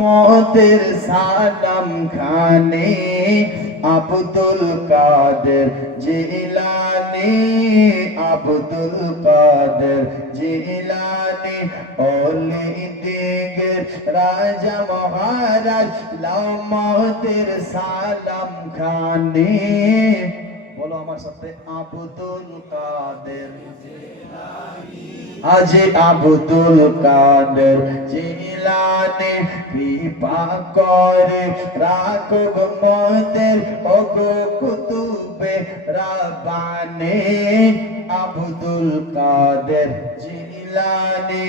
মতের সালাম খানে আব্দুল কাদের জিলানি, আব্দুল কাদের জিলানি ওলি দিগের রাজা মহারাজ লাও মতের সালাম খানে বলো আমার সাথে, আব্দুল কাদের। আজ আব্দুল কাদের জিলানি কৃপা করে রাখব মদের ওগো কুতুবে রাবানে। আব্দুল কাদের জিলানি,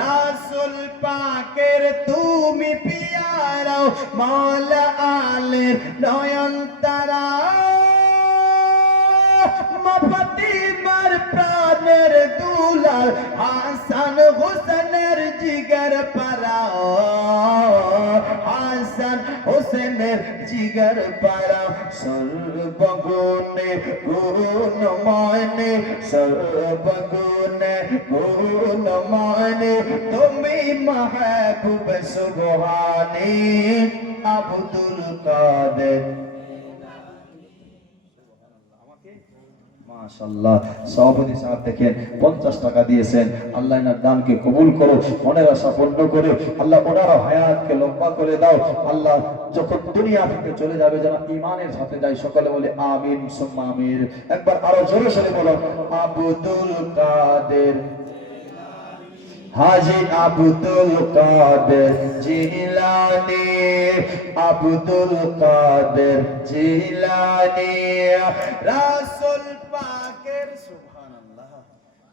রাসুল পাকের তুমি পিয়ারাও মাওলা আলের নয়ন তারা মফতিমার প্রাণের দুলাল হাসান হোসেনের জিগর পারা হাসান হোসেনের জিগর পারা সর্বগুণে গুণ মানে সর্বগুণে গুণ মানে তুমি মাহবুব সুবহানি আব্দুল কাদের মাশাল্লাহ সভাপতি সাহেব দেখেন, পঞ্চাশ টাকা দিয়েছেন। আল্লাহ এনার দানকে কবুল করো মনের আশা পূর্ণ করে আল্লাহ ওনারও হায়াতকে লম্বা করে দাও। আল্লাহ যখন দুনিয়া থেকে চলে যাবে যেন ইমানের সাথে যায়, সকলে বলে আমিন, সুম্মা আমিন একবার আরও জোরে সরে বলো আব্দুল কাদের। হাজি আব্দুল কাদের জিলানি, আব্দুল কাদের জিলানি। রাসূল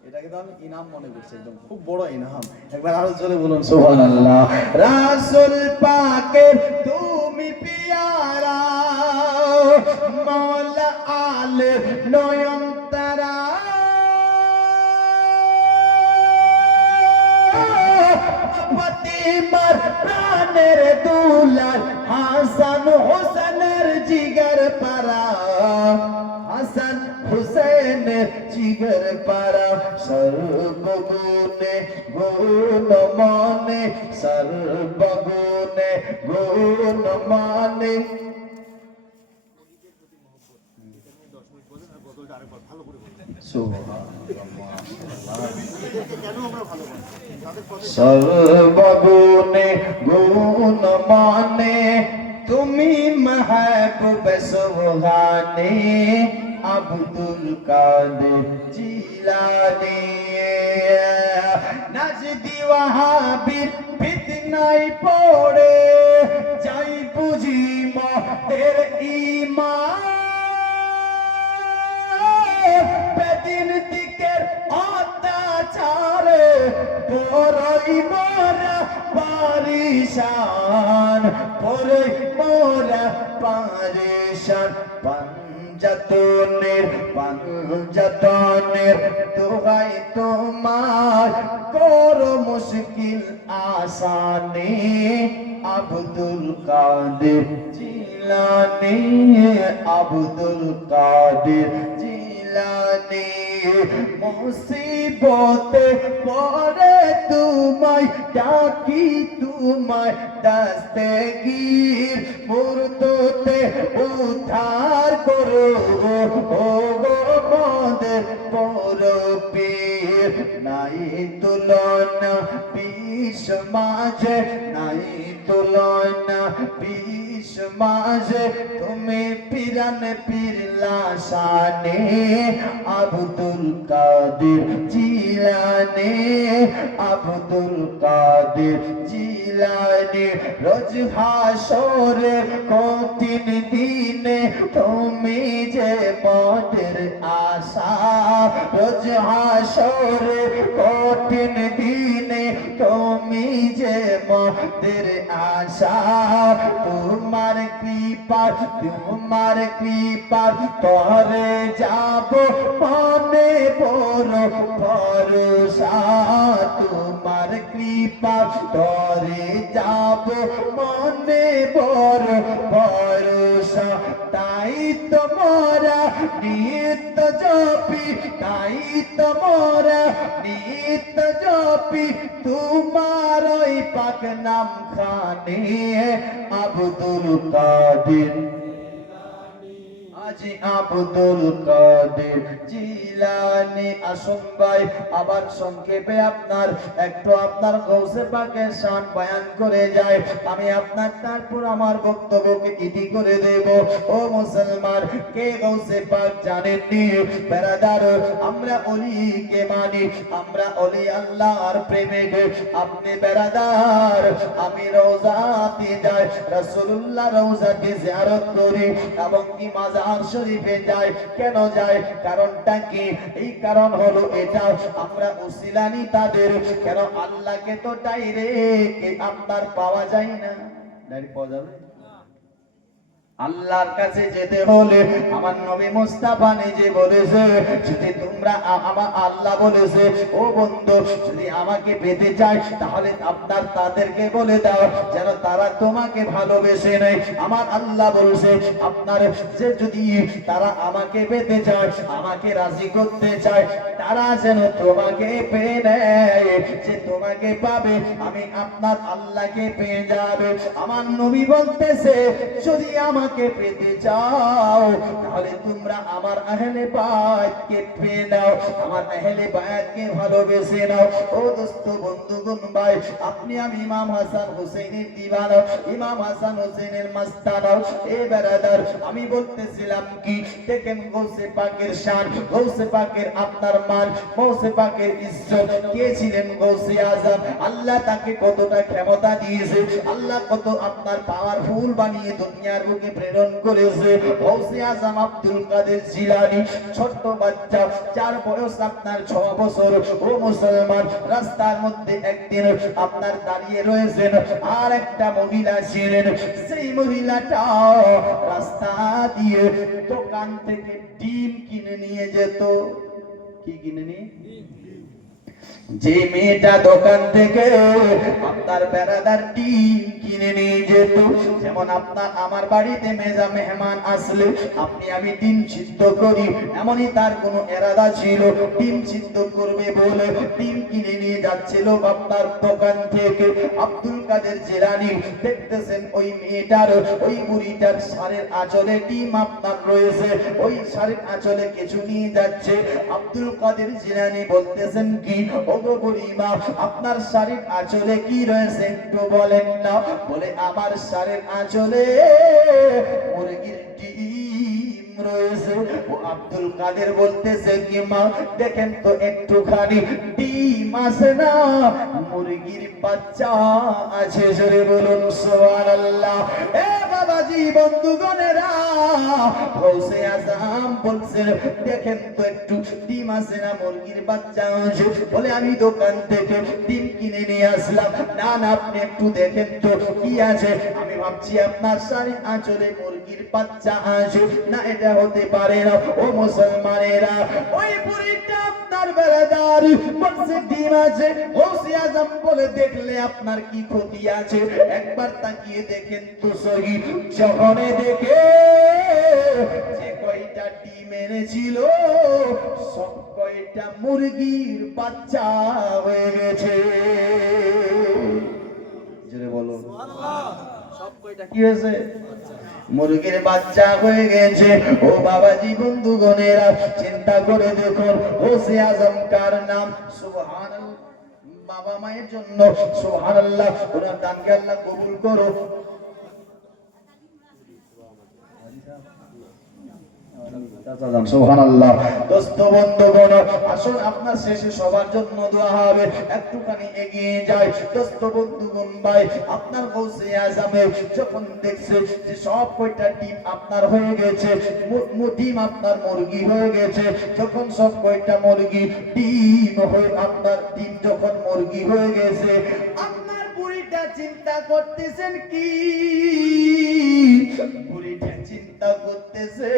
এটাকে তো আমি ইনাম মনে করছি একদম। খুব বড় ইনাম। একবার আরও বলুন তুমি পিয়ারা, মাওলা আলে নয়ন তারা। ফতিমার প্রাণের দুলাল হাসান হোসেনের জিগর পারা হাসান হুসেনের জিগর পারা সর্বগুণে গুণ মানে সর্বগুণে গুণ মানে সর্বগুণে গুণ মানে তুমি মাহবুব সুবহানে আব্দুল কাদের জিলানি। নাজদি ওয়াহাবির ফিতনায় পড়ে, যাই বুঝি মতের ঈমান। বেদিন দিকের অত্যাচারে পরই মোরা পারিশান পরই মোরা পারিশান, পাঞ্জাতনের পাঞ্জাতনের দোহাই তোমার কর মুশকিল আসানে, আব্দুল কাদের জিলানি, আব্দুল কাদের জিলানি। মুসিবতে পরে তোমায় ডাকি তোমায় দাস্তে গির মূর্ততে উদ্ধার করো ও গো মদের পর পীর নাই তুলনা বিষ মাঝে, নাই তুলনা বিষ মাঝে। তুমি পিরান পিরলা শানে, আব্দুল কাদের জিলানে। আব্দুল কাদের জিলানে রোজ হাসরে কঠিন দিনে তুমি যে মদের আশা, রোজ হাসরে কঠিন দিনে তুমি যে মদের আশা। তোমার কৃপা তোমার কৃপা, তরে যাব মনে বড় ভরসা। তোমার কৃপা তরে যাব মনে বড় ভরসা। তাই তোমরা নিত্য জপি, তাই তোমরা নিত্য জপি। তোমার ওই পাক নাম খানে আব্দুল কাদের আজি আব্দুল কাদের। জিলানি আসুন ভাই, আবার সংক্ষেপে আপনার, একটু আপনার গৌসে পাকের শান বয়ান করে যায়। আমি আপনার তারপর আমার বক্তব্যকে ইতি করে দেব। ও মুসলমান, কে গৌসে পাক জানেননি? বেরাদার, আমরা অলিকে মানি, আমরা অলি আল্লাহর প্রেমিক আপনি বেরাদার, আমি রোজাতে যাই, রাসূলুল্লাহ রোজাতে জিয়ারত করি। এবং কি মাজার শরীফে যায়। কেন যায়? কারণটা কি? এই কারণ হলো এটা, আমরা উসিলানি তাদের। কেন আল্লাহকে তো ডাইরেক্ট আপনার পাওয়া যায় না। ডাইরেক্ট পাওয়া যাবে? আল্লাহর কাছে যেতে হলে আমার নবী মুস্তাফা নিজে বলেছে, যদি তোমরা আমার আল্লাহ বলেছে, ও বন্ধু, যদি আমাকে পেতে চাই তাহলে আপনার তাদেরকে বলে দাও, যেন তারা তোমাকে ভালোবেসে নেয়। আমার আল্লাহ বলছে, আপনার যে যদি তারা আমাকে পেতে চায়, আমাকে রাজি করতে চায়, তারা যেন তোমাকে পেয়ে নেয়। যে তোমাকে পাবে, আমি আপনার আল্লাহকে পেয়ে যাবে। আমার নবী বলতেছে, যদি আমাকে পেতে চাও, তাহলে তোমরা আমার আহলে বায়াতকে পেয়ে নাও, আমার আহলে বায়াতকে ভালোবেসে নাও। ও দোস্ত বন্ধুগণ ভাই, আপনি আমি ইমাম হাসান হোসেনের দিবানা, ইমাম হাসান হোসেনের মাস্তানা। এ বেরাদার, আমি বলতেছিলাম কি, দেখেন গৌসে পাকের শান, গৌসে পাকের আপনার মান, গৌসে পাকের ইজ্জত। কে ছিলেন গৌসে আজম আল্লাহ তাকে কতটা ক্ষমতা দিয়েছে, আল্লাহ কত আপনার পাওয়ারফুল বানিয়ে দুনিয়ার বুকে প্রেরণ করেছে। আজম আব্দুল কাদের জিলানি ছোট্ট বাচ্চা চার বয়স আপনার ছ বছর। ও মুসলমান রাস্তার মধ্যে একদিন আপনার দাঁড়িয়ে রয়েছেন আর একটা মহিলা ছিলেন। সেই মহিলাটা রাস্তা দিয়ে দোকান থেকে ডিম কিনে নিয়ে যেত। কি কিনে নিয়ে? যে মেয়েটা দোকান থেকে আপনার বেড়াদার ডিম কিনে নিয়ে যেত। যেমন আপনার আমার বাড়িতে মেজা মেহমান আসলে, আপনি আমি ডিম সিদ্ধ করি। এমনই তার কোনো এরাদা ছিল। ডিম সিদ্ধ করবে বলে ডিম কিনে নিয়ে যাচ্ছিল দোকান থেকে। আব্দুল কাদের জেলানি দেখতেছেন ওই মেয়েটার, ওই বুড়িটার সারের আঁচলে ডিম আপনার রয়েছে। ওই সারের আঁচলে কিছু নিয়ে যাচ্ছে। আব্দুল কাদের জিলানি বলতেছেন কি বুড়িমা, আপনার শাড়ির আঁচলে কি রয়েছে একটু বলেন না। বলে আমার শাড়ির আঁচলে মুরগির ডিম রয়েছে। ও আব্দুল কাদের বলতেছে, কি মা, দেখেন তো একটুখানি ডিম আছে না? মুরগির বাচ্চা আছে, জোরে বলুন এ বাবাজি, বন্ধুগণেরা দেখেন তো একটু ডিম আছে না, মুরগির বাচ্চা আছে। বলে, আমি দোকান থেকে কিনে নিয়ে আসলাম। না না আপনি একটু দেখেন তো কি আছে। আমি ভাবছি আপনার শাড়ি আঁচলে মুরগির বাচ্চা আছে না, এটা হতে পারে না। ও মুসলমানেরা, ওই বুড়িটা আপনার বেড়াদার বলছে, ডিম আছে। গৌসে আজম বলে, দেখলে আপনার কি ক্ষতি আছে? একবার তাকিয়ে দেখেন তো সহি। যখন দেখে যে কয়টা এনেছিল। সব কয়টা মুরগির বাচ্চা হয়ে গেছে। জোরে বলো। সব কয়টা কি হয়েছে? মুরগির বাচ্চা হয়ে গেছে। ও বাবাজি বন্ধুগণেরা চিন্তা করে দেখুন হোসে আজম কার নাম? সুবহান বাবা মায়ের জন্য সুবহান আল্লাহ ওনার দানকে আল্লাহ কবুল করো সুবহানাল্লাহ দোস্ত বন্ধুগণ আপনার শেষে মুরগি হয়ে গেছে, যখন সব কয়টা মুরগি ডিম হয়ে, আপনার ডিম যখন মুরগি হয়ে গেছে, আপনার বুড়িটা চিন্তা করতেছেন কি? চিন্তা করতেছে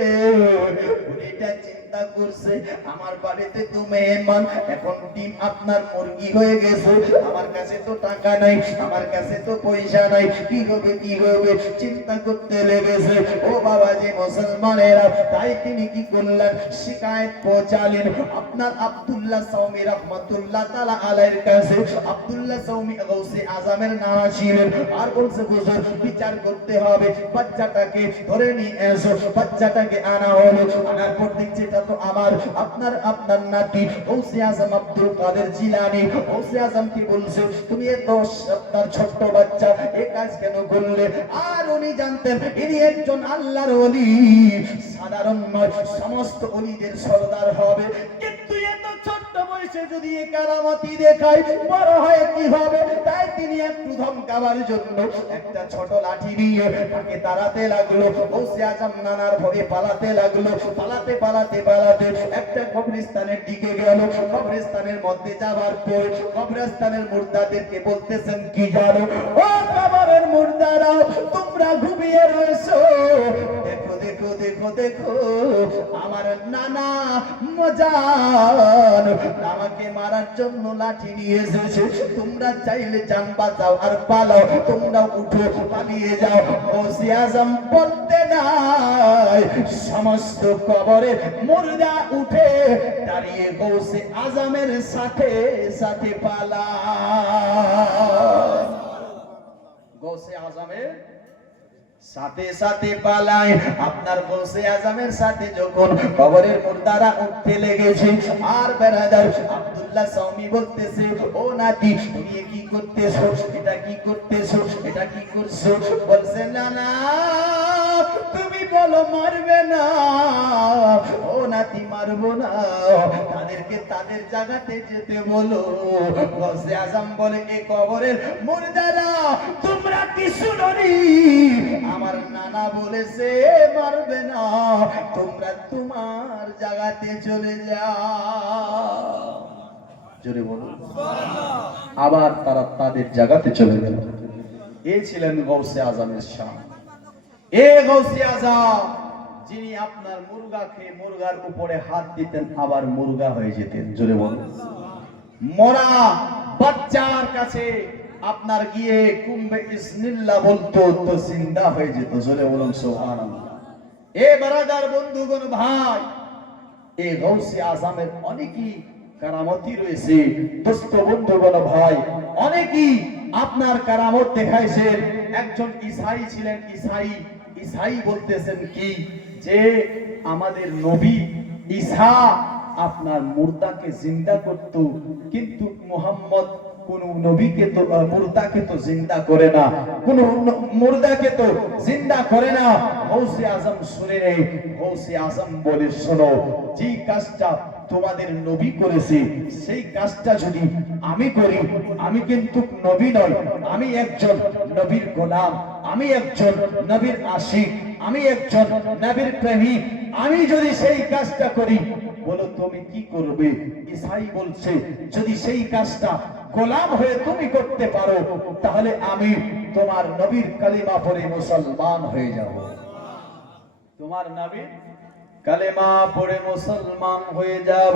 বুড়িটা চিন্তা চিন্তা করছে, আমার বাড়িতে তো মেহমান, এখন ডিম আপনার মুরগি হয়ে গেছে, আমার কাছে তো টাকা নাই, আমার কাছে তো পয়সা নাই, কি হবে কি হবে? চিন্তা করতে লেগেছে। ও বাবা যে মুসলমানেরা, তাই তিনি কি করলেন? শিকায়ত পৌঁছালেন। আপনার আব্দুল্লাহ সাউমি রহমাতুল্লাহ তাআলা আলাইহির কাছে। আব্দুল্লাহ সাউমি গৌসে আজমের নানা ছিলেন। আর বলছে, হুজুর, বিচার করতে হবে। বাচ্চাটাকে ধরে নিয়ে এসো, বাচ্চাটাকে আনা হলো। আনার পর দেখছি, এটা তো আমার আপনার আপনার নাতি আজম আব্দুল কাদের জিলানি তুমি এত আপনার ছোট্ট বাচ্চা, এ কাজ কেন করলে? আর উনি জানতেন, ইনি একজন আল্লাহর ওলি। সাধারণ নয়, সমস্ত অলিদের সর্দার হবে। বয়সে যদি এ কারামতি দেখায়, বড় হয়ে কি হবে? তাই তিনি একটু ধমকাবার জন্য একটা ছোট লাঠি নিয়ে তাকে তাড়াতে লাগল। গৌসে আজম নানার ভয়ে পালাতে লাগল। পালাতে পালাতে পালাতে একটা কবরস্থানের দিকে গেল। কবরস্থানের মধ্যে যাবার পর কবরস্থানের মুর্দাদেরকে বলতেছেন, কি জানো? ও কবরের মুর্দারা, তোমরা ঘুমিয়ে রয়েছো। দেখো দেখো দেখো দেখো, আমার নানা মজান আমাকে মারার জন্য লাঠি নিয়ে এসেছে। তোমরা চাইলে জান বাঁচাও আর পালাও তোমরা উঠো, পালিয়ে যাও। ওসি আজম বলতে নাই, সমস্ত কবরে মুর্দা উঠে দাঁড়িয়ে গৌসে আজমের সাথে সাথে পালা গৌসে আজমের সাথে সাথে পালায় আপনার গৌসে আজমের সাথে যখন কবরের মুর্দারা উঠতে লেগেছে, আর বেরাদার আব্দুল্লাহ সৌমি বলতেছে, ও নাতি, তুমি কি করতেছো? এটা কি করতেছো? এটা কি করছ? বলছে, না না। তুমি বলো, মারবে না। ও নাতি, মারবো না। তাদেরকে তাদের জায়গাতে যেতে বলো। গৌসে আজম বলে, এ কবরের মুর্দারা, তোমরা কি শুনোনি আমার নানা বলেছে, মারবে না। তোমরা তোমার জায়গাতে চলে যাও। জোরে বলুন আবার তারা তাদের জায়গাতে চলে গেল। এ ছিলেন গৌসে আজমের শাহ এ গৌসে আজম যিনি আপনার মুরগা খেয়ে মুরগার উপরে হাত দিতেন, আবার মুরগা হয়ে যেতেন। জোরে মরা বাচ্চার কাছে আপনার গিয়ে ইসমিল্লাহ বলতো, তো হয়ে যেত। জোরে বলুন, সুবহানাল্লাহ। এ বারাদার বন্ধুগণ ভাই এই গৌসি আজমের অনেকই কারামতি রয়েছে। বন্ধুগণ ভাই, অনেকই আপনার কারামত দেখাইছেন। একজন ইসাই ছিলেন, ইসাই ইসাই বলতেছেন কি? যে আমাদের নবী ঈসা আপনার মুর্দাকে জিন্দা করত, কিন্তু মোহাম্মদ কোন নবীকে তো মুর্দাকে তো জিন্দা করে না। কোন মুর্দাকে তো জিন্দা করে না। গৌসে আজম শুনে নেই গৌসে আজম বলে শোনো যে কাজটা তোমাদের নবী করেছে, সেই কাজটা যদি আমি করি, আমি কিন্তু নবী নই, আমি একজন নবীর গোলাম। আমি একজন নবীর আশিক, আমি একজন নবীর প্রেমিক, আমি যদি সেই কাজটা করি, বলো তুমি কি করবে? ইসাই বলছে, যদি সেই কাজটা গোলাম হয়ে তুমি করতে পারো, তাহলে আমি তোমার নবীর কালিমা পরে মুসলমান হয়ে যাব। তোমার নবীর কালেমা পড়ে মুসলমান হয়ে যাব।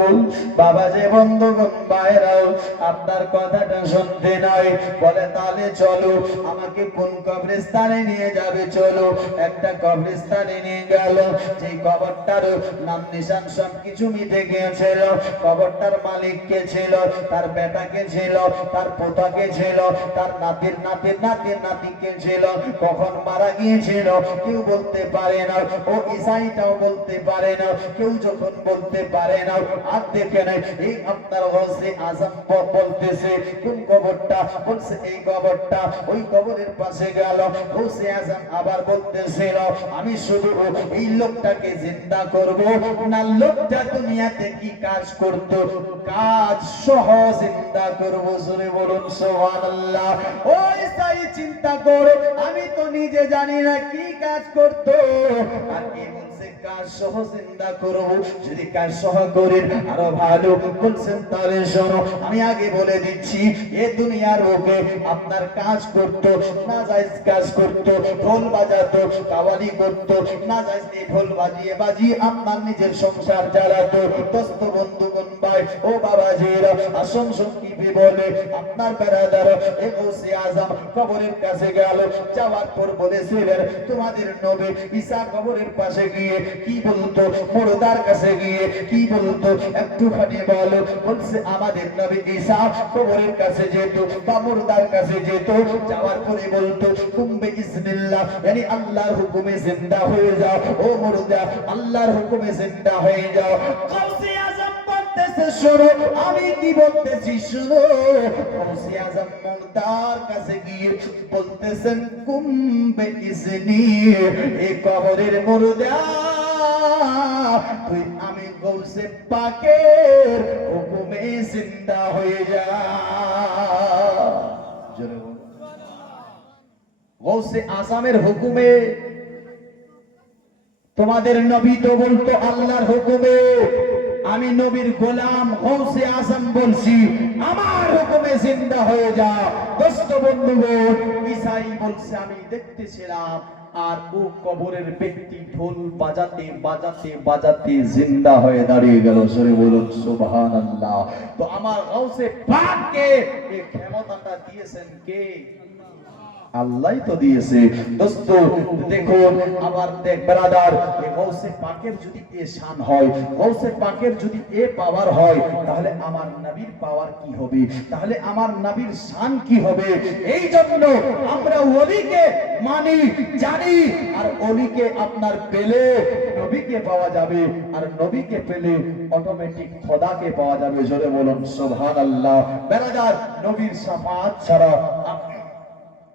বাবা যে বন্ধুগণ বাইরাও আপনার কথাটা শুনতে নাই। বলে, তাহলে চলো, আমাকে কোন কবরস্থানে নিয়ে যাবে? চলো, একটা কবরস্থানে নিয়ে গেল। যে কবরটার নাম নিশান সব কিছু মিটে গিয়েছিল। কবরটার মালিক কে ছিল, তার বেটাকে ছিল, তার পোতাকে ছিল, তার নাতির নাতির নাতির, নাতিকে ছিল। কখন মারা গিয়েছিল, কেউ বলতে পারে না। ও ইসাইটাও বলতে পারে না, কেউ যখন বলতে পারে না, আর দেখে নাই এই আপনার হসে আজম বলতেছে, কোন কবরটা? বলছে, এই কবরটা ওই কবরের পাশে গেল হসে আজম আবার বলতেছিল, আমি শুধু এই লোকটাকে জিন্দা করব। না, লোকটা দুনিয়াতে কি কাজ করত? কাজ সহ জিন্দা করব, জোরে বলুন, সুবহানাল্লাহ। ওই সাই চিন্তা করে, আমি তো নিজে জানি না কি কাজ করত। আর কি কাজ সহ চিন্তা যদি সহ করেন আরও ভালো, বলছেন তাহলে শোনো, আমি আগে বলে দিচ্ছি, এ দুনিয়ার আপনার কাজ করতো না যাইজ কাজ করতো, ঢোল বাজাতো করতো না যাইজ ঢোল বাজিয়ে বাজিয়ে আপনার নিজের সংসার চালাতো। দোস্ত বন্ধুগণ ভাই ও বাবা জিরা, আসন সঙ্গীপে বলে, আপনার বেড়াদার এ গৌসে আজম কবরের কাছে গেল, যাওয়ার পর বলেছিলেন, তোমাদের নবী ঈসা কবরের পাশে গিয়ে কি বলতো? মুর্দার কাছে গিয়ে কি বলতো? একটুখানি বলো। বলছে, আমাদের নবী ঈসা কবরের কাছে যেত বা মুর্দার কাছে যেত। যাওয়ার পরে বলতো, কুম্বে ইসমিল্লাহ yani আল্লাহর হুকুমে জিন্দা হয়ে যাও। ও মুর্দা, আল্লাহর হুকুমে জিন্দা হয়ে যাও। গৌসে আজম বলতেছে, শোনো, আমি কি বলতেছি শোনো? গৌসে আজম মুর্দার কাছে গিয়ে বলতেছেন, কুম্বে ইসনি এই কবরের মুর্দা। তুই আমি গৌসে পাকের হুকুমে জিন্দা হয়ে যা। গৌসে আসামের হুকুমে, তোমাদের নবী তো বলতো আল্লাহর হুকুমে, আমি নবীর গোলাম গৌসে আসাম বলছি, আমার হুকুমে জিন্দা হয়ে যা দোস্ত বন্ধুগণ, ঈসাই বলছে, আমি দেখতেছিলাম আর ও কবরের ব্যক্তি ঢোল বাজাতে বাজাতে বাজাতে জিন্দা হয়ে দাঁড়িয়ে গেল। সরে বলুন, সুবহানাল্লাহ। তো আমার গাউসে পাককে এই ক্ষমতাটা দিয়েছেন কে? আল্লাহই তো দিয়েছে। দোস্ত, দেখুন, আমার দেখ ব্রাদার গৌসে পাকের যদি এ শান হয় গৌসে পাকের যদি এ পাওয়ার হয়, তাহলে আমার নবীর পাওয়ার কি হবে? তাহলে আমার নবীর শান কি হবে? এই জন্য আমরা ওলিকে মানি, জানি, আর ওলিকে আপনার পেলে নবীকে পাওয়া যাবে, আর নবীকে পেলে অটোমেটিক খোদাকে পাওয়া যাবে। জোরে বলুন, সুবহানাল্লাহ। ব্রাদার নবীর শাফাত ছাড়া আপ-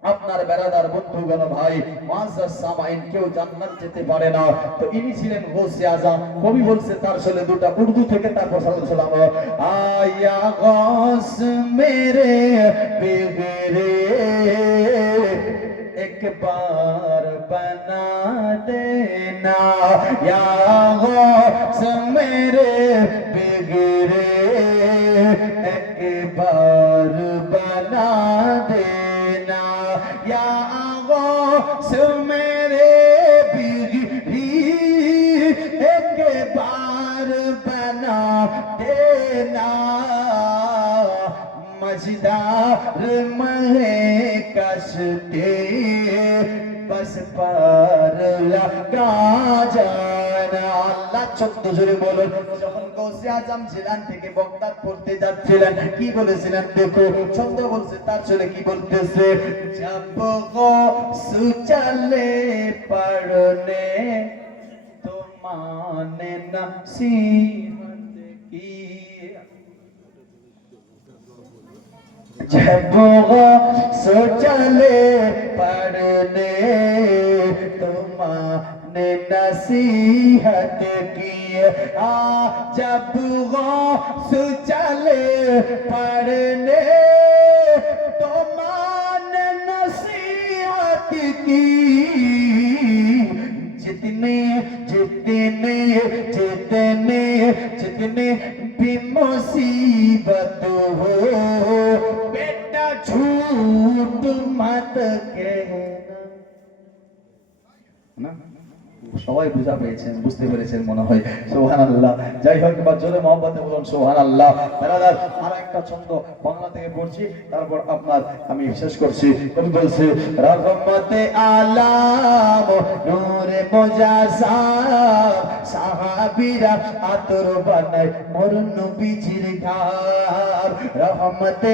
আপনার বেড়াদার বন্ধুগণ ভাই, মানসার সামাইন কেউ জান্নাত যেতে পারে না। তো ইনি ছিলেন গোসে আজম কবি বলছে, তার ছেলে দুটা উর্দু থেকে তার কথা বলছিলাম আয়া গস মেরে বেগরে একবার বনা দেনা ইয়া গস মেরে বেগরে একবার বনা দেনা मजदार महे कशते बस पार लगा जाना আল্লাহ চোদ্দ জোরে বলুন যখন গৌসে আজম জিলান থেকে বগদাদ পড়তে যাচ্ছিলেন কি বলেছিলেন দেখো ছন্দ বলছে তার ছেলে কি বলতেছে জব গৌসু চলে পড়নে তো মানে নসিহত जब सो चले पढ़ने तुमने नसीहत की आ जब सो चले पढ़ने तुमने नसीहत की जितने जितने जितने जितने भी मुसीबत हो बेटा झूठ मत कहना না সবাই বুঝা পেয়েছেন বুঝতে পেরেছেন মনে হয় সোহান আল্লাহ যাই হোক এবার জোরে মহব্বতে বলুন সোহান আল্লাহ বেড়াদার আর একটা ছন্দ বাংলা থেকে পড়ছি তারপর আপনার আমি শেষ করছি কবি বলছে রহমতে আলাম নূরে মুজাসাব সাহাবীরা আতর বানায় মোর নবীজির ঘর রহমতে